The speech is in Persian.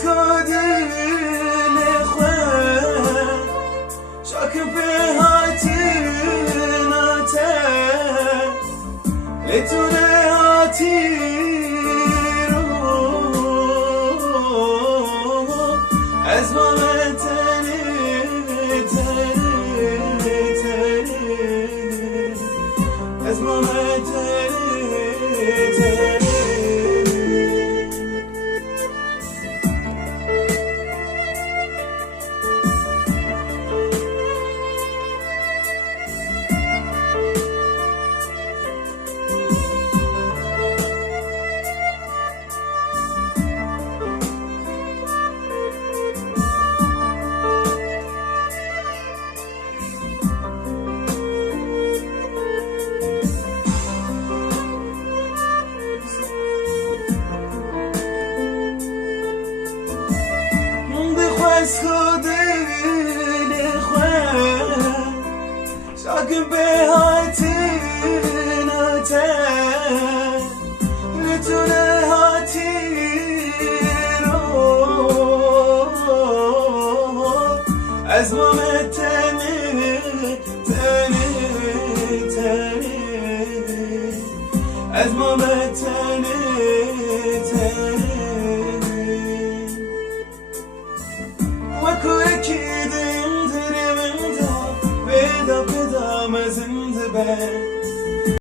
دل خود شاک به هاتیناته لتونه هاتی رو از ما تنی از ما تنی از خود دل خود شاک به هاتیناته لتونه هاتی رو از ما تنی از ما تنی Peda peda mazın be